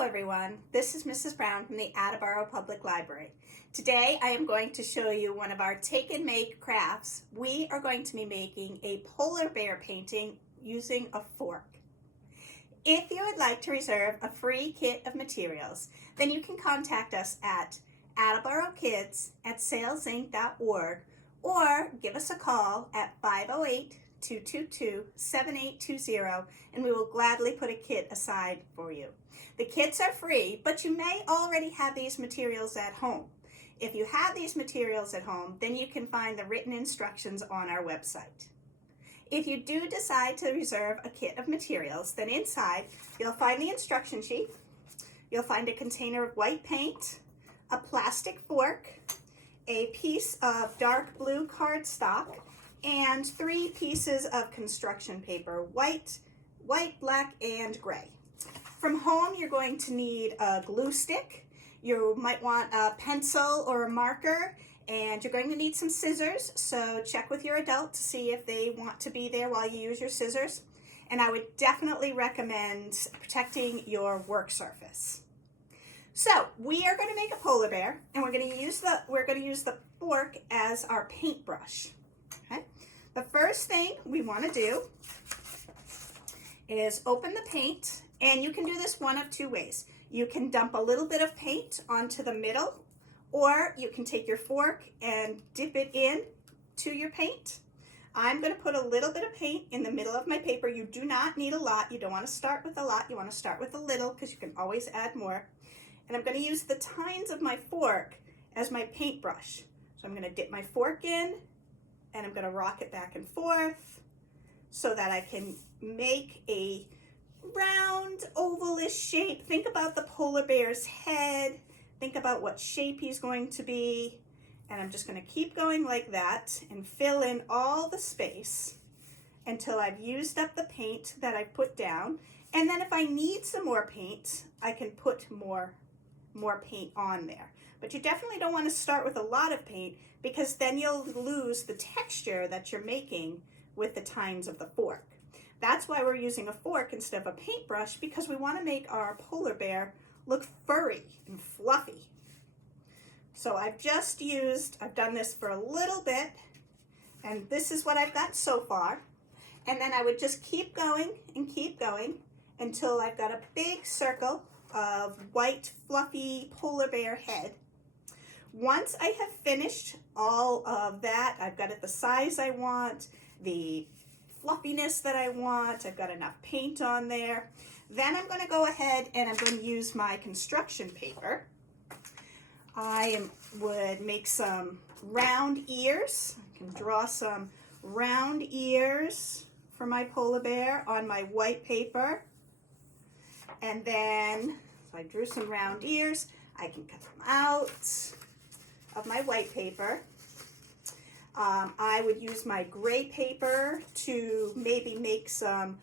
Hello everyone, this is Mrs. Brown from the Attleboro Public Library. Today I am going to show you one of our take and make crafts. We are going to be making a polar bear painting using a fork. If you would like to reserve a free kit of materials, then you can contact us at attleborokids@salesinc.org or give us a call at 508-222-7820 and we will gladly put a kit aside for you. The kits are free, but you may already have these materials at home. If you have these materials at home, then you can find the written instructions on our website. If you do decide to reserve a kit of materials, then inside you'll find the instruction sheet, you'll find a container of white paint, a plastic fork, a piece of dark blue cardstock, and 3 pieces of construction paper, white, black, and gray. From home, you're going to need a glue stick. You might want a pencil or a marker, and you're going to need some scissors, so check with your adult to see if they want to be there while you use your scissors. And I would definitely recommend protecting your work surface. So we are going to make a polar bear, and we're going to use the fork as our paintbrush. Okay? The first thing we want to do is open the paint, and you can do this one of 2 ways. You can dump a little bit of paint onto the middle, or you can take your fork and dip it in to your paint. I'm going to put a little bit of paint in the middle of my paper. You do not need a lot. You don't want to start with a lot. You want to start with a little because you can always add more. And I'm going to use the tines of my fork as my paintbrush. So I'm going to dip my fork in, and I'm going to rock it back and forth so that I can make a round, ovalish shape. Think about the polar bear's head. Think about what shape he's going to be. And I'm just going to keep going like that and fill in all the space until I've used up the paint that I put down. And then if I need some more paint, I can put more paint on there. But you definitely don't want to start with a lot of paint because then you'll lose the texture that you're making with the tines of the fork. That's why we're using a fork instead of a paintbrush, because we want to make our polar bear look furry and fluffy. So I've done this for a little bit, and this is what I've got so far. And then I would just keep going until I've got a big circle of white, fluffy polar bear head. Once I have finished all of that, I've got it the size I want, the fluffiness that I want, I've got enough paint on there. Then I'm going to go ahead and I'm going to use my construction paper. I would make some round ears. I can draw some round ears for my polar bear on my white paper. And then, so I drew some round ears. I can cut them out of my white paper. I would use my gray paper to maybe make some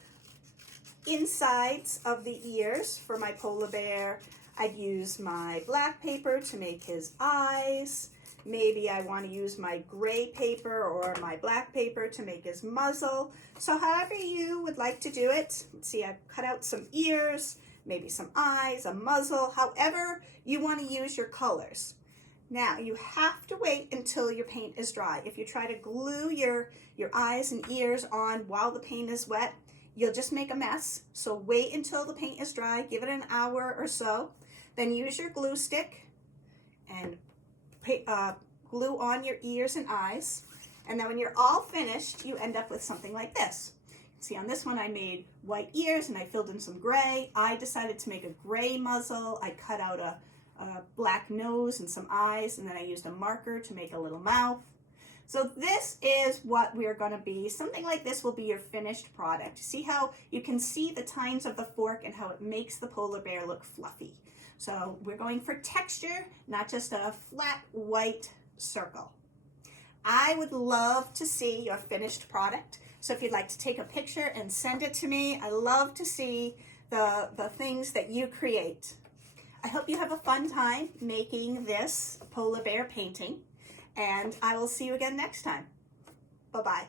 insides of the ears for my polar bear. I'd use my black paper to make his eyes. Maybe I want to use my gray paper or my black paper to make his muzzle. So however you would like to do it. See, I've cut out some ears, maybe some eyes, a muzzle, however you want to use your colors. Now, you have to wait until your paint is dry. If you try to glue your eyes and ears on while the paint is wet, you'll just make a mess. So wait until the paint is dry, give it an hour or so. Then use your glue stick and glue on your ears and eyes. And then when you're all finished, you end up with something like this. See, on this one I made white ears and I filled in some gray. I decided to make a gray muzzle. I cut out a black nose and some eyes, and then I used a marker to make a little mouth. So this is what we're going to be. Something like this will be your finished product. See how you can see the tines of the fork and how it makes the polar bear look fluffy. So we're going for texture, not just a flat white circle. I would love to see your finished product. So if you'd like to take a picture and send it to me, I love to see the things that you create. I hope you have a fun time making this polar bear painting, and I will see you again next time. Bye-bye.